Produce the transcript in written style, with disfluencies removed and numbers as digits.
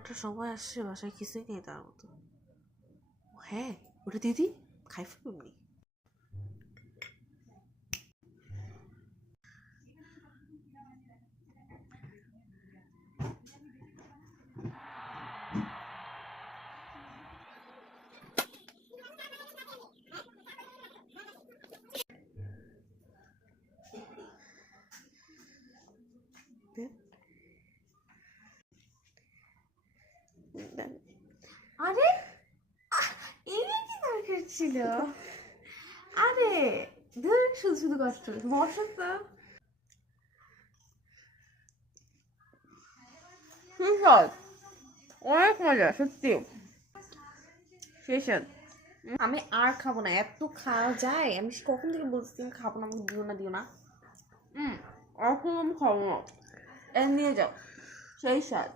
একটা সময় আসছে বাসায় কিছুই নেই তার মতো। হ্যাঁ, ওটা দিদি খাই ফেলবো এমনি। আরে এটা কি দরকার ছিল? আরে ধর শুধু শুধু কষ্ট বসো তো। অনেক মজা সত্যি। শেষ। আমি আর খাবো না, এত খাওয়া যায়? আমি কখন থেকে বলছি আমি খাবো না, আমাকে দিও না দিও না। আর কোনো আমি খাবো না। নিয়ে যাও, সেই স্বাদ।